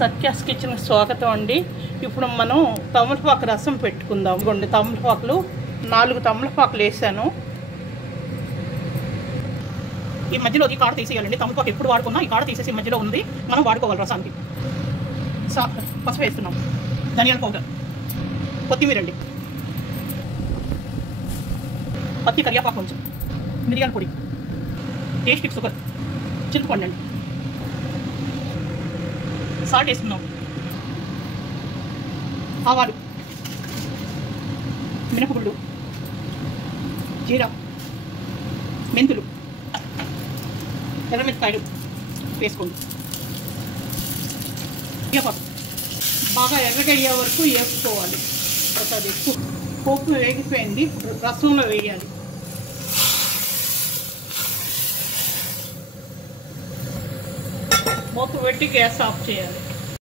Satya's kitchen స్వాగతం అండి. ఇప్పుడు మనం తమలపాకు రసం పెట్టుకుందాం. ఇదిగోండి తమలపాకులు 4 తమలపాకులు వేసాను. ఈ మధ్యలో ఈ కాడ తీసేయాలండి. తమలపాకు ఎప్పుడు వాడుకున్నా ఈ కాడ తీసేసి మధ్యలో ఉంది మనం వాడుకోవాలి రసానికి. పసుపు వేస్తున్నాం, ధనియాల పౌడర్, కొత్తిమీర అండి, పత్తి కరియాపాకు, కొంచెం మిరియాల పొడి, టేస్ట్కి షుగర్, చింతపండు అండి, సాల్ట్ వేస్తున్నాం, ఆవాలు, మినపగుళ్ళు, జీరా, మెంతులు, ఎర్రమిరపకాయలు వేసుకోండి. కరివేపాకు బాగా ఎర్రగయ్యే వరకు వేసుకోవాలి. అది పోపు వేగిపోయింది, రసంలో వేయాలి. మూత పెట్టి గ్యాస్ ఆఫ్ చేయాలి.